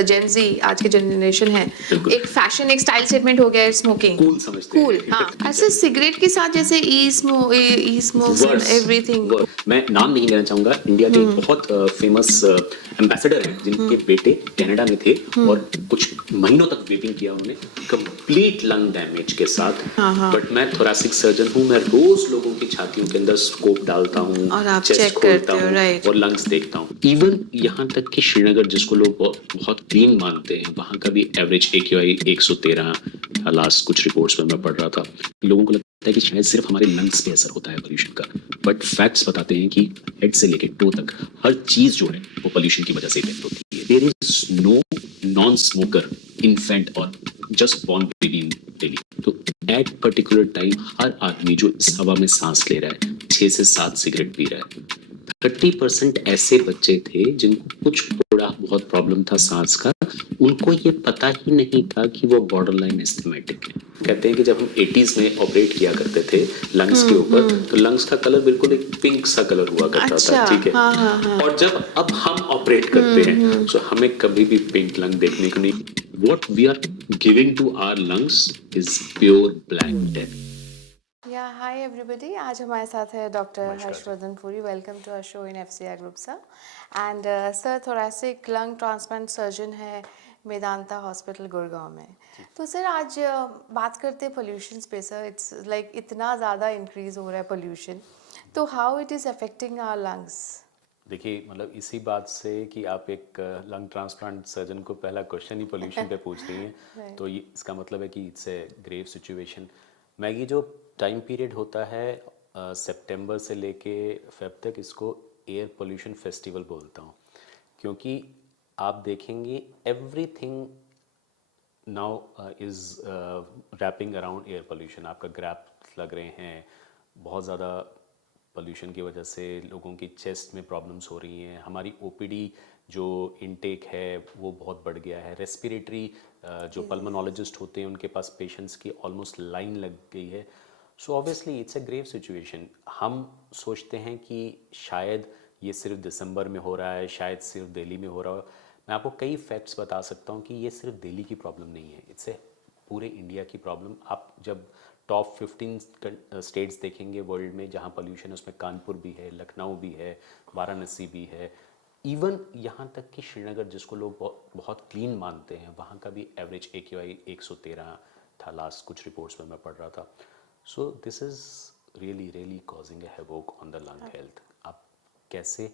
Gen Z आज के generation है, एक फैशन एक स्टाइल स्टेटमेंट हो गया है स्मोकिंग। कूल समझते हैं। कूल, हाँ। ऐसे सिगरेट के साथ जैसे ई स्मोक्स एंड एवरीथिंग। मैं नाम नहीं लेना चाहूंगा, इंडिया के बहुत फेमस एम्बेसडर हैं जिनके बेटे कनाडा में थे और कुछ महीनों तक वेपिंग किया उन्होंने, कंप्लीट लंग डैमेज के साथ। बट मैं थोरेसिक सर्जन हूँ, मैं रोज लोगों की छातियों के अंदर स्कोप डालता हूँ और आप चेस्ट check खोलता करते हो, हूँ right. और लंग्स देखता हूँ। इवन यहाँ तक कि श्रीनगर जिसको लोग बहुत क्लीन मानते हैं, वहाँ का भी एवरेज AQI 113 था लास्ट कुछ रिपोर्ट्स में मैं पढ़ रहा था। लोगों को लगता है कि शायद सिर्फ हमारे लंग्स पे असर होता है पोल्यूशन का, बट फैक्ट्स बताते हैं कि हेड से लेके टो तक हर चीज जो है वो पोल्यूशन की वजह से इफेक्ट होती है। There is no non smoker infant और just born baby in Delhi. तो एट पर्टिकुलर टाइम हर आदमी जो इस हवा में सांस ले रहा है 6 से 7 सिगरेट पी रहा है। 30% ऐसे बच्चे थे जिनको कुछ थोड़ा बहुत प्रॉब्लम था सांस का, उनको ये पता ही नहीं था कि वो बॉर्डर लाइन एस्थमेटिक है। कहते हैं कि जब हम 80s में ऑपरेट किया करते थे लंग्स के ऊपर, तो लंग्स का कलर बिल्कुल एक पिंक सा कलर हुआ करता था, ठीक है। हाँ. और जब अब हम ऑपरेट करते हैं तो हमें कभी भी पिंक लंग देखने को नहीं। What we are giving to our lungs is pure black death. या हाय एवरीबॉडी, आज हमारे साथ है doctor Harshvardhan Puri. Welcome to our show in FCI group sir. And sir thoracic lung transplant surgeon है मेदांता हॉस्पिटल गुड़गांव में। तो सर आज बात करते हैं पोल्यूशन पे। सर इट्स लाइक इतना ज़्यादा इंक्रीज हो रहा है पोल्यूशन, तो how it is affecting our lungs? देखिए, मतलब इसी बात से कि आप एक लंग ट्रांसप्लांट सर्जन को पहला क्वेश्चन ही पोल्यूशन पे पूछ रही हैं, तो ये इसका मतलब है कि इट्स ए ग्रेव सिचुएशन। मैं ये जो टाइम पीरियड होता है सितंबर से लेके फेब तक, इसको एयर पोल्यूशन फेस्टिवल बोलता हूँ, क्योंकि आप देखेंगे everything now is wrapping around air pollution. आपका ग्रैप्स लग रहे हैं, बहुत ज़्यादा पोल्यूशन की वजह से लोगों की चेस्ट में प्रॉब्लम्स हो रही हैं। हमारी OPD जो इनटेक है वो बहुत बढ़ गया है। रेस्पिरेटरी जो पल्मोनोलॉजिस्ट होते हैं उनके पास पेशेंट्स की ऑलमोस्ट लाइन लग गई है। So obviously it's a grave situation. हम सोचते हैं कि शायद ये सिर्फ दिसंबर में हो रहा है, शायद सिर्फ दिल्ली में हो रहा है। मैं आपको कई फैक्ट्स बता सकता हूँ कि ये सिर्फ दिल्ली की प्रॉब्लम नहीं है, इट्स ए पूरे इंडिया की प्रॉब्लम। आप जब टॉप 15 स्टेट्स देखेंगे वर्ल्ड में जहाँ पोल्यूशन है, उसमें कानपुर भी है, लखनऊ भी है, वाराणसी भी है, इवन यहाँ तक कि श्रीनगर जिसको लोग बहुत क्लीन मानते हैं, वहाँ का भी एवरेज AQI 113 था लास्ट कुछ रिपोर्ट्स में मैं पढ़ रहा था। So this is really causing A havoc on the lung health. आप कैसे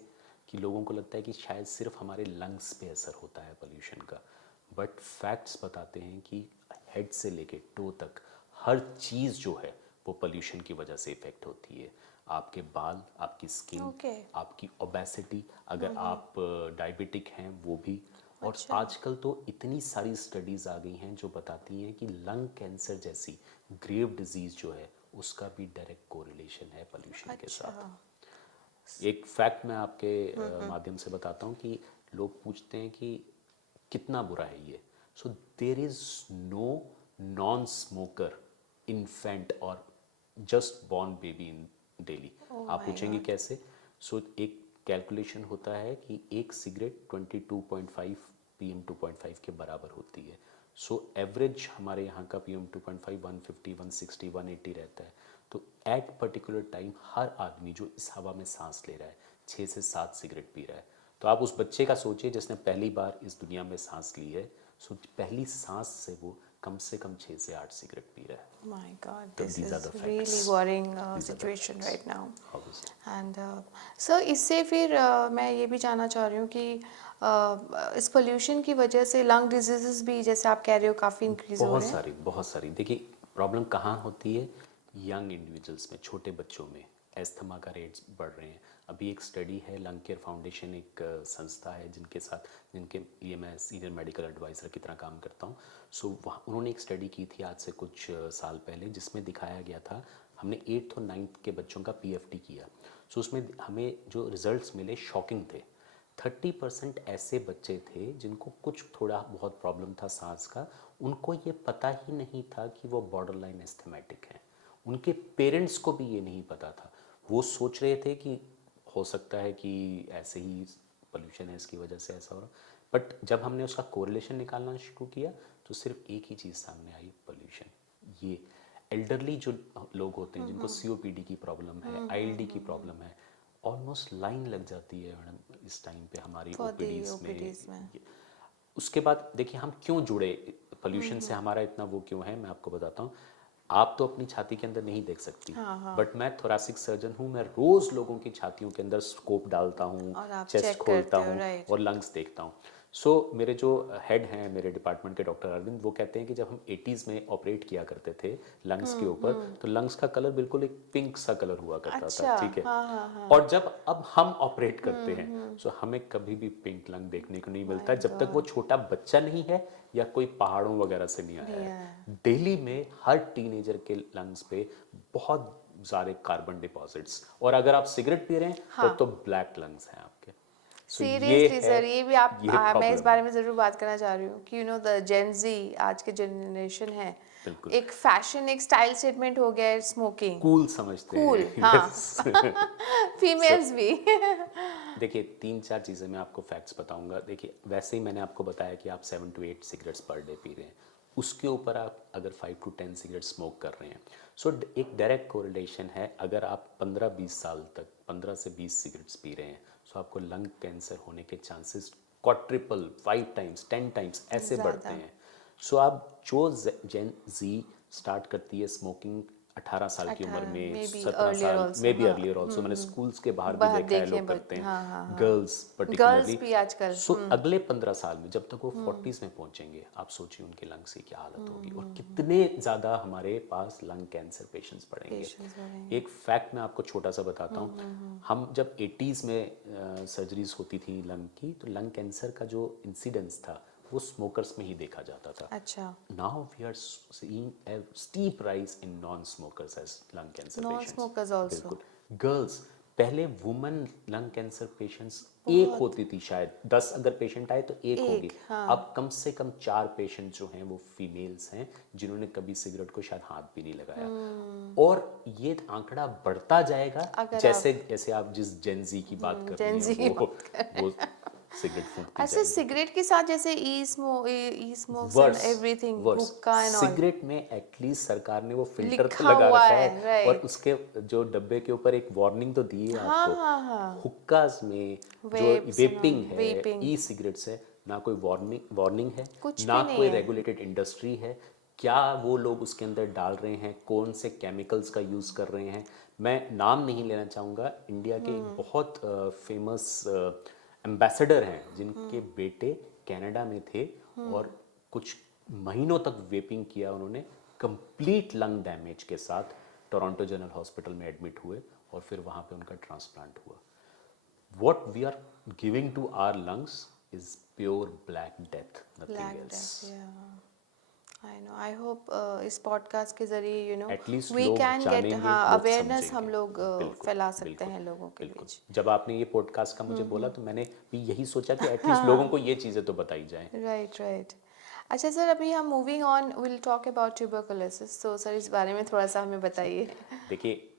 कि लोगों को लगता है कि शायद सिर्फ हमारे लंग्स पे असर होता है पोल्यूशन का, बट फैक्ट्स बताते हैं कि हेड से लेके टो तक हर चीज़ जो है वो पोल्यूशन की वजह से इफ़ेक्ट होती है। आपके बाल, आपकी स्किन, आपकी ओबेसिटी, अगर आप डायबिटिक हैं वो भी। और आजकल तो इतनी सारी स्टडीज़ आ गई हैं जो बताती हैं कि लंग कैंसर जैसी ग्रेव डिजीज़ जो है उसका भी डायरेक्ट कोरिलेशन है पोल्यूशन के साथ। एक फैक्ट मैं आपके माध्यम से बताता हूँ कि लोग पूछते हैं कि कितना बुरा है ये। So there is no non smoker infant और just born baby in Delhi. आप पूछेंगे कैसे? सो एक कैलकुलेशन होता है कि एक सिगरेट 22.5 PM 2.5 के बराबर होती है। सो एवरेज हमारे यहाँ का PM 2.5 150 160 180 रहता है। तो एट पर्टिकुलर टाइम हर आदमी जो इस हवा में सांस ले रहा है 6 से 7 सिगरेट पी रहा है। तो आप उस बच्चे का सोचिए जिसने पहली बार इस दुनिया में सांस ली है। सो पहली सांस से वो कम से कम 6 से 8 सिगरेट पी रहा है। My God, तो this these are is the really facts. worrying These are the situation facts. right now. Obviously. And sir इससे फिर मैं ये भी जानना चाह रही हूँ कि इस पोल्यूशन की वजह से लंग डिजीजेस भी जैसे आप कह रहे हो काफ़ी इंक्रीज हो रहे हैं। बहुत सारी देखिए प्रॉब्लम कहाँ होती है, यंग इंडिविजुअल्स में, छोटे बच्चों में एस्थमा का रेट्स बढ़ रहे हैं। अभी एक स्टडी है, लंग केयर फाउंडेशन एक संस्था है जिनके लिए मैं सीनियर मेडिकल एडवाइज़र की तरह काम करता हूँ। सो वहाँ उन्होंने एक स्टडी की थी आज से कुछ साल पहले, जिसमें दिखाया गया था, हमने 8th और 9th के बच्चों का PFT किया। सो उसमें हमें जो रिजल्ट्स मिले शॉकिंग थे। 30% ऐसे बच्चे थे जिनको कुछ थोड़ा बहुत प्रॉब्लम था सांस का, उनको ये पता ही नहीं था कि वो बॉर्डर लाइन एस्थमेटिक है। उनके पेरेंट्स को भी ये नहीं पता था। वो सोच रहे थे कि हो सकता है कि ऐसे ही पोल्यूशन है इसकी वजह से ऐसा हो रहा, बट जब हमने उसका कोरिलेशन निकालना शुरू किया तो सिर्फ एक ही चीज़ सामने आई, पोल्यूशन। ये एल्डरली जो लोग होते हैं जिनको सीओपीडी की प्रॉब्लम है, आईएलडी की प्रॉब्लम है, ऑलमोस्ट लाइन लग जाती है मैडम इस टाइम पे हमारी For the ओपीडीज OPDs में। उसके बाद देखिए हम क्यों जुड़े पोल्यूशन से, हमारा इतना वो क्यों है, मैं आपको बताता हूँ। आप तो अपनी छाती के अंदर नहीं देख सकती, बट मैं थोरेसिक सर्जन हूँ, मैं रोज लोगों की छातियों के अंदर स्कोप डालता हूँ, और आप चेस्ट check खोलता करते हो, हूँ right। और लंग्स देखता हूँ। सो मेरे जो हेड हैं मेरे डिपार्टमेंट के डॉक्टर अरविंद, वो कहते हैं कि जब हम 80s में ऑपरेट किया करते थे लंग्स के ऊपर, तो लंग्स का कलर बिल्कुल एक पिंक सा कलर हुआ करता अच्छा, था, ठीक है। और जब अब हम ऑपरेट करते हैं सो हमें कभी भी पिंक लंग देखने को नहीं मिलता है, जब तक वो छोटा बच्चा नहीं है या कोई पहाड़ों वगैरह से नहीं आया है। दिल्ली में हर टीनेजर के लंग्स पे बहुत सारे कार्बन डिपॉजिट्स, और अगर आप सिगरेट पी रहे हैं तो ब्लैक लंग्स हैं आपके। So, सीरियसली सर, ये भी आप ये मैं इस problem बारे है। में ज़रूर बात करना चाह रही हूँ कि द जेन जी आज के जनरेशन है, बिल्कुल। एक फैशन, एक स्टाइल स्टेटमेंट हो गया है स्मोकिंग। कूल समझते कूल, हैं। हाँ। Yes। फीमेल्स भी। देखिए 3-4 चीज़ें मैं आपको फैक्ट्स बताऊंगा। देखिए वैसे ही मैंने आपको बताया कि आप 7 to 8 cigarettes per day P रहे हैं, उसके ऊपर आप अगर 5 to 10 सिगरेट स्मोक कर रहे हैं, सो एक डायरेक्ट कोरिलेशन है। अगर आप 15-20 साल तक 15 से 20 सिगरेट्स पी रहे हैं, सो आपको लंग कैंसर होने के चांसेस क्वाड्रिपल, 5 टाइम्स, 10 टाइम्स ऐसे बढ़ते हैं। सो आप जो जेन जी स्टार्ट करती है स्मोकिंग 18 साल की उम्र में, maybe 17 earlier साल, also, मे बी हाँ। अर्लियर ऑल्सो, मैंने स्कूल्स के बाहर भी बाहर देखा है देखे लोग करते हैं, हाँ। गर्ल्स गर्ल्स पर्टिकुलरली भी आजकल। सो अगले 15 साल में जब तक वो 40s में पहुंचेंगे, आप सोचिए उनके लंग्स की क्या हालत होगी और कितने ज़्यादा हमारे पास लंग कैंसर पेशेंट्स बढ़ेंगे। एक फैक्ट मैं आपको छोटा सा बताता हूँ। हम जब 80s में सर्जरीज होती थी लंग की, तो लंग कैंसर का जो इंसिडेंस था वो स्मोकर्स में ही देखा जाता था। अच्छा, now we are seeing a steep rise in non-smokers as lung cancer non patients। Smokers also. बिल्कुल। गर्ल्स, पहले वुमन लंग कैंसर पेशेंट्स एक होती थी, शायद 10 अगर पेशेंट आए तो एक होगी। अब कम से कम 4 पेशेंट जो हैं वो फीमेल्स हैं जिन्होंने कभी सिगरेट को शायद हाथ भी नहीं लगाया। और ये आंकड़ा बढ़ता जाएगा जैसे जैसे आप जिस जेनजी की बात कर जेन रही जी हैं वो सिगरेट फूंकती अच्छा, जाएगी। सिगरेट के साथ जैसे e smokes and worse, everything, worse. Hookah and all cigarette में एटलीस्ट सरकार ने वो फिल्टर तो लिखा लगा हुआ रखा है, है और right। उसके जो डब्बे के ऊपर एक वार्निंग तो दी है हाँ आपको। हुक्कास में जो वेप्स वेपिंग है, वेपिंग ई सिगरेट्स है, ना कोई वार्निंग है, कुछ ना भी नहीं कोई है। रेगुलेटेड इंडस्ट्री है। क्या वो लोग उसके अंदर डाल रहे हैं, कौन से केमिकल्स का यूज़ कर रहे हैं, मैं नाम नहीं लेना चाहूँगा। इंडिया के एक बहुत फेमस एम्बेसडर हैं जिनके बेटे कनाडा में थे और कुछ महीनों तक वेपिंग किया उन्होंने, कंप्लीट लंग डैमेज के साथ टोरंटो जनरल हॉस्पिटल में एडमिट हुए और फिर वहाँ पे उनका ट्रांसप्लांट हुआ। What we are giving to our lungs is pure black death, nothing black else। Death. I know, I hope इस पॉडकास्ट के जरिए At least वी लोग कैन गेट, जानेंगे, हाँ, लोग अवेयरनेस समझेंगे। हम लोग बिल्कुल, फैला सकते बिल्कुल, हैं लोगों के बिल्कुल। बीच। जब आपने ये पॉडकास्ट का मुझे बोला तो मैंने भी यही सोचा कि एटलीस्ट लोगों को ये चीज़ें तो बताई जाएं। Right right. अच्छा सर, अभी हम moving on, will talk about tuberculosis. तो सर इस बारे में थोड़ा सा हमें बताइए। देखिए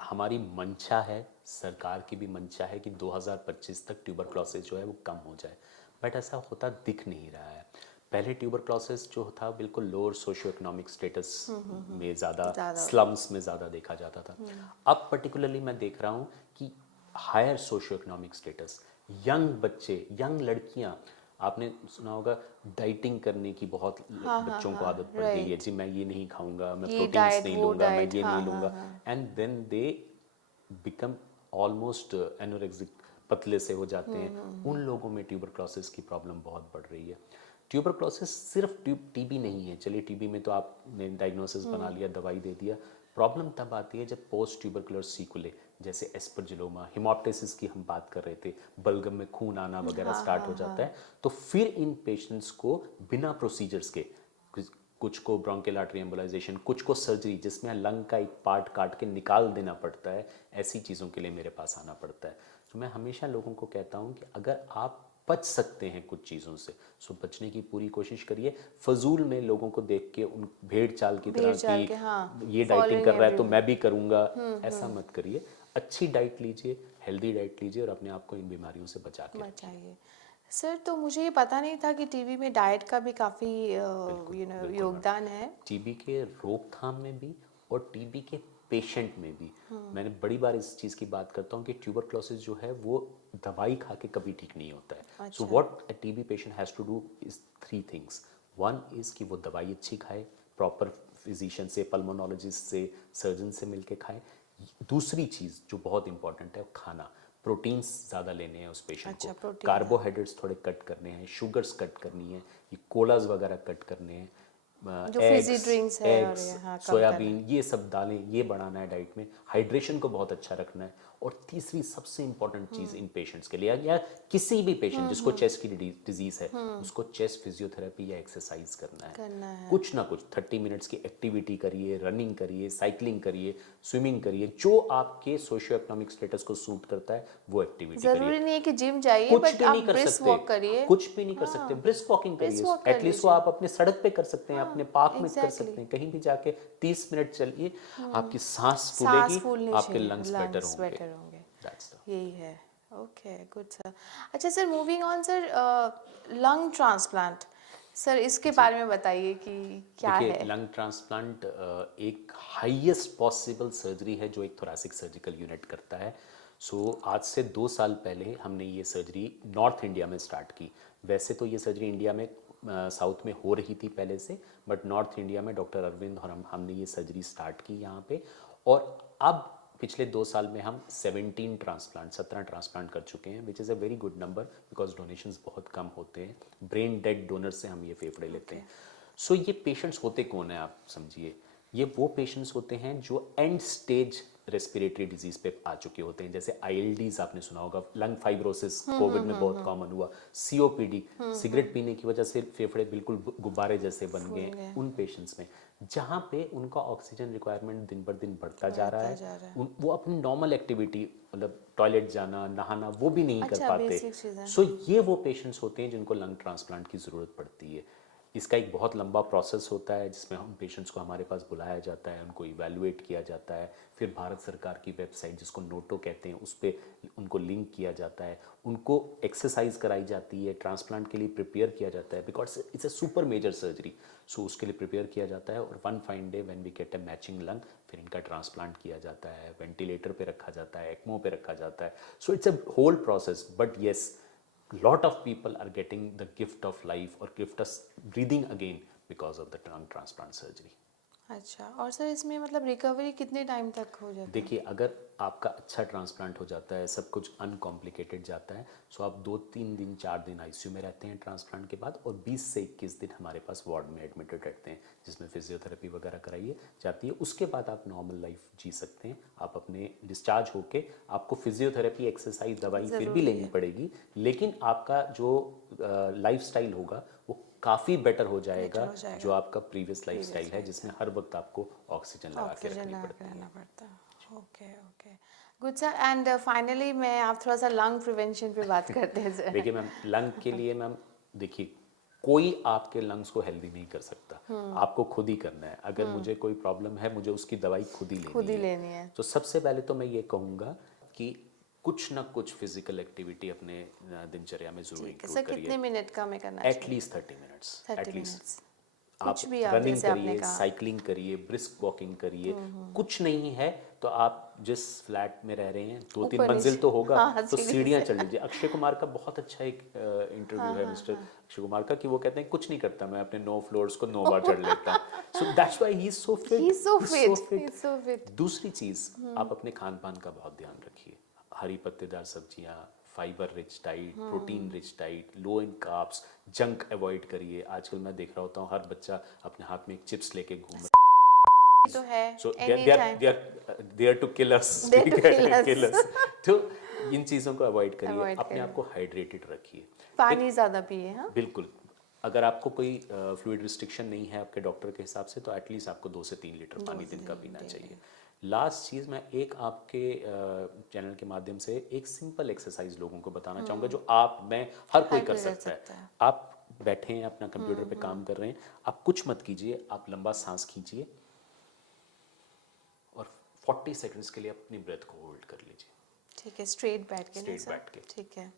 हमारी मंशा है, सरकार की भी मंशा है कि 2025 तक ट्यूबरक्लोसिस जो है वो कम हो जाए, बट ऐसा होता दिख नहीं रहा है। पहले ट्यूबरक्लोसिस जो था बिल्कुल लोअर सोशियो इकोनॉमिक स्टेटस में ज़्यादा, स्लम्स में ज़्यादा देखा जाता था। अब पर्टिकुलरली मैं देख रहा हूँ कि higher socio economic status, young बच्चे, यंग लड़कियाँ, आपने सुना होगा डाइटिंग करने की बहुत बच्चों को आदत पड़ गई है। जी मैं ये नहीं खाऊंगा, मैं ये प्रोटीन्स diet, नहीं वो लूंगा, मैं diet, ये हाँ, नहीं लूंगा, and then they become almost anorexic, पतले से हो जाते हैं। उन लोगों में ट्यूबरक्लोसिस की प्रॉब्लम बहुत बढ़ रही है। ट्यूबरक्लोसिस सिर्फ टीबी नहीं है, चलिए टीबी में तो आपने डायग्नोसिस बना लिया, दवाई दे दिया। प्रॉब्लम तब आती है जब पोस्ट ट्यूबरकुलर सीक्वले जैसे एस्परजिलोमा, हिमोप्टिसिस की हम बात कर रहे थे, बलगम में खून आना वगैरह स्टार्ट हो जाता है। तो फिर इन पेशेंट्स को बिना प्रोसीजर्स के, कुछ को ब्रोंकियल आर्टरी एम्बोलाइजेशन, कुछ को सर्जरी जिसमें लंग का एक पार्ट काट के निकाल देना पड़ता है, ऐसी चीज़ों के लिए मेरे पास आना पड़ता है। तो मैं हमेशा लोगों को कहता हूँ कि अगर आप बच सकते हैं कुछ चीज़ों से, सो बचने की पूरी कोशिश करिए। फजूल में लोगों को देख के उन भेड़ चाल की तरह भेड़ चाल की के, हाँ, ये डाइटिंग कर रहा है तो following मैं भी करूँगा, ऐसा मत करिए। अच्छी डाइट लीजिए, हेल्दी डाइट लीजिए और अपने आप को इन बीमारियों से बचा के रखिए। चाहिए। सर तो मुझे ये पता नहीं था कि टीबी में डाइट का भी काफ़ी बिल्कुल योगदान है। टीबी के रोकथाम में भी और टीबी के पेशेंट में भी। मैंने बड़ी बार इस चीज़ की बात करता हूँ कि ट्यूबरक्लोसिस जो है वो दवाई खा के कभी ठीक नहीं होता है। So what a TB patient has to do is 3 things. One is कि वो दवाई अच्छी खाए, प्रॉपर फिजिशियन से, पल्मोनोलॉजिस्ट से, सर्जन से मिलके खाए। दूसरी चीज़ जो बहुत इंपॉर्टेंट है वो खाना, प्रोटीन्स ज़्यादा लेने हैं उस पेशेंट को, प्रोटीन कार्बोहाइड्रेट्स थोड़े कट करने हैं, शुगर्स कट करनी है, ये कोलाज वगैरह कट करने हैं, जो फिजी ड्रिंक्स है और एग्स, ये हाँ कम करना सोयाबीन, ये सब दालें, ये बढ़ाना है डाइट में। हाइड्रेशन को बहुत अच्छा रखना है। और तीसरी सबसे इंपॉर्टेंट चीज़ इन पेशेंट्स के लिए या किसी भी पेशेंट जिसको चेस्ट की डिजीज है, उसको चेस्ट फिजियोथेरेपी या एक्सरसाइज करना है। कुछ ना कुछ 30 मिनट्स की एक्टिविटी करिए, रनिंग करिए, साइकिलिंग करिए, स्विमिंग करिए, जो आपके सोशियो इकोनॉमिक स्टेटस को सूट करता है वो एक्टिविटी करिए। जरूरी नहीं है कि जिम जाइए, कुछ बट भी आप नहीं कर ब्रिस्क सकते, वॉक करिए। कुछ भी नहीं कर सकते, ब्रिस्क वॉकिंग brisk करिए, walk कर एटलीस्ट वो आप अपने सड़क पे कर सकते हैं, अपने पार्क में कर सकते हैं, कहीं भी जाके 30 मिनट चलिए, आपकी सांस फूलेगी, फूलनी आपके चाहिए, लंग्स बेटर होंगे। बेटर होंगे। That's the- यही है। Okay good sir. अच्छा sir, moving on sir, lung transplant, sir इसके बारे में बताइए कि क्या देखिए, है। लंग ट्रांसप्लांट एक हाईएस्ट पॉसिबल सर्जरी है जो एक थोरेसिक सर्जिकल यूनिट करता है। सो आज से 2 साल पहले हमने ये सर्जरी नॉर्थ इंडिया में स्टार्ट की। वैसे तो ये सर्जरी इंडिया में साउथ में हो रही थी पहले से, बट नॉर्थ इंडिया में डॉक्टर अरविंद और हमने ये सर्जरी स्टार्ट की यहाँ पे। और अब पिछले 2 साल में हम 17 ट्रांसप्लांट कर चुके हैं, which is a very good number because donations बहुत कम होते हैं। ब्रेन डेड डोनर से हम ये फेफड़े लेते हैं। सो ये पेशेंट्स होते कौन है आप समझिए, ये वो पेशेंट्स होते हैं जो एंड स्टेज रेस्पिरेटरी डिजीज पे आ चुके होते हैं, जैसे आईएलडीज आपने सुना होगा, लंग फाइब्रोसिस कोविड में बहुत कॉमन हुआ, सीओपीडी, सिगरेट पीने की वजह से फेफड़े बिल्कुल गुब्बारे जैसे बन गए, उन पेशेंट्स में जहाँ पे उनका ऑक्सीजन रिक्वायरमेंट दिन पर दिन बढ़ता जा रहा है, वो अपनी नॉर्मल एक्टिविटी मतलब टॉयलेट जाना, नहाना, वो भी नहीं कर पाते। सो ये वो पेशेंट्स होते हैं जिनको लंग ट्रांसप्लांट की ज़रूरत पड़ती है। इसका एक बहुत लंबा प्रोसेस होता है जिसमें हम पेशेंट्स को हमारे पास बुलाया जाता है, उनको इवैल्यूएट किया जाता है, फिर भारत सरकार की वेबसाइट जिसको नोटो कहते हैं उस पर उनको लिंक किया जाता है, उनको एक्सरसाइज कराई जाती है, ट्रांसप्लांट के लिए प्रिपेयर किया जाता है because it's a super major surgery. So उसके लिए प्रिपेयर किया जाता है और one fine day when we get a matching lung, फिर इनका ट्रांसप्लांट किया जाता है, वेंटिलेटर पे रखा जाता है, एक्मो पे रखा जाता है। So it's a whole process, but yes, lot of people are getting the gift of life or gift of breathing again because of the lung transplant surgery. अच्छा, और सर इसमें मतलब रिकवरी कितने टाइम तक हो जाती है? देखिए, अगर आपका अच्छा ट्रांसप्लांट हो जाता है, सब कुछ अनकॉम्प्लिकेटेड जाता है, सो आप 2-3 दिन 4 दिन आईसीयू में रहते हैं ट्रांसप्लांट के बाद, और 20 से 21 दिन हमारे पास वार्ड में एडमिटेड रहते हैं जिसमें फिजियोथेरेपी वगैरह कराई जाती है। उसके बाद आप नॉर्मल लाइफ जी सकते हैं। आप अपने डिस्चार्ज होके, आपको फिजियोथेरेपी, एक्सरसाइज, दवाई फिर भी लेनी पड़ेगी, लेकिन आपका जो लाइफस्टाइल होगा वो काफ़ी बेटर हो जाएगा जो आपका प्रीवियस लाइफस्टाइल है जिसमें हर वक्त आपको ऑक्सीजन लगा के रखनी पड़ती है। पड़ता है। Okay okay good sir. And finally मैं आप थोड़ा सा लंग प्रिवेंशन पे बात करते हैं सर। देखिए मैम, लंग के लिए मैम देखिए, कोई आपके लंग्स को हेल्दी नहीं कर सकता, आपको खुद ही करना है। अगर मुझे कोई प्रॉब्लम है, मुझे उसकी दवाई खुद ही लेनी है। तो सबसे पहले तो मैं ये कहूँगा कि कुछ ना कुछ फिजिकल एक्टिविटी अपने दिनचर्या में जरूर इंक्लूड सर करिए। कितने मिनट का मैं करना चाहिए? At least 30 minutes, 30 at least. मिनट्स। आप कुछ भी आप रनिंग जैसे आपने करिए, कहा। साइकिलिंग करिए, ब्रिस्क वॉकिंग करिए। कुछ नहीं है तो आप जिस फ्लैट में रह रहे हैं 2-3 मंजिल तो होगा, तो सीढ़ियाँ चढ़ लीजिए। अक्षय कुमार का बहुत अच्छा एक इंटरव्यू है मिस्टर अक्षय कुमार का, कि वो कहते हैं कुछ नहीं करता मैं, अपने 9 फ्लोर्स को 9 बार चढ़ लेता हूँ। So that's why he is so fit, He's so fit. दूसरी चीज़, आप अपने खान पान का बहुत ध्यान रखिए। हरी पत्तेदार सब्जियाँ, fibre rich diet, protein rich diet, low in carbs, junk avoid करिए। आजकल मैं देख रहा होता हूँ हर बच्चा अपने हाथ में एक चिप्स लेके घूम रहा है। तो है So any they time are there to kill us. There to kill us. तो इन चीज़ों को अवॉइड करिए, अपने आप को हाइड्रेटेड रखिए, पानी ज़्यादा पिए। हाँ बिल्कुल। अगर आपको कोई फ्लूइड रिस्ट्रिक्शन नहीं है आपके डॉक्टर के हिसाब से, तो एटलीस्ट आपको 2 से 3 लीटर पानी दिन का पीना चाहिए। लास्ट चीज़, मैं एक आपके चैनल के माध्यम से एक सिंपल एक्सरसाइज लोगों को बताना चाहूँगा जो आप, मैं, हर कोई कर सकता है। आप बैठे हैं, अपना कंप्यूटर पे काम कर रहे हैं, आप कुछ मत कीजिए, आप लंबा सांस खींचिए और 40 सेकंड्स के लिए अपनी ब्रेथ को होल्ड होल्ड कर लीजिए ठीक है, स्ट्रेट बैठ के ना Straight सर? बैठ के। ठीक है,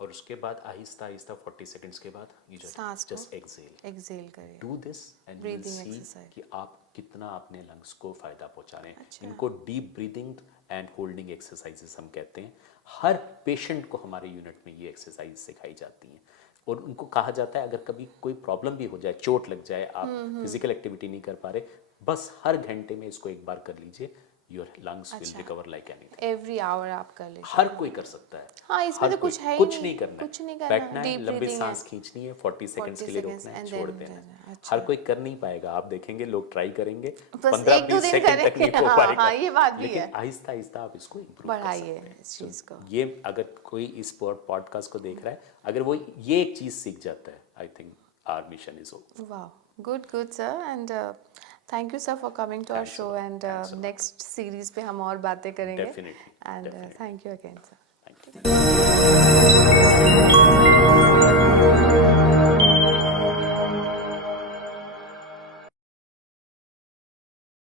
और उसके बाद आहिस्ता आहिस्ता 40 सेकंड्स के बाद यू सांस को जस्ट एक्सेल एक्सेल करिए। Do this and you Breathing see exercise. कि आप कितना अपने लंग्स को फायदा पहुंचा रहे हैं। अच्छा। इनको deep breathing and holding exercises हम कहते हैं। हर पेशेंट को हमारे यूनिट में ये एक्सरसाइज सिखाई जाती हैं और उनको कहा जाता है अगर कभी कोई प्रॉब्लम भी हो जाए, चोट लग जाए, आप फिजिकल एक्टिविटी नहीं कर पा रहे, बस हर घंटे में इसको एक बार कर लीजिए, योर लंग्स विल अच्छा। Recover like anything. Every hour आप कर लीजिए। हर कोई कर सकता है। हाँ, इसमें हर तो कुछ कोई। है ही कुछ नहीं, नहीं करना कुछ है, नहीं करना, बैठना है, deep लंबी breathing सांस है। खींचनी है, 40 सेकंड्स के लिए 40 रोकना है, and छोड़ then देना है। जाना है। अच्छा। हर कोई कर नहीं पाएगा, आप देखेंगे लोग ट्राई करेंगे, बस 15-20 1-2 दिन सेकंड तक नहीं करेंगे। हो हाँ, पाएगा। हाँ, ये बात भी लेकिन है। आहिस्ता आहिस्ता आप इसको इम्प्रूव कर बढ़ाइए सकते हैं। इस चीज़ को। ये अगर कोई इस पॉडकास्ट को देख रहा है, अगर वो ये एक चीज सीख जाता है, I think our mission is over. Wow, good sir, and thank you sir for coming to our Thanks a show, lot. and Thanks a lot. next series पे हम और बातें करेंगे, Definitely, and definitely. thank you again sir.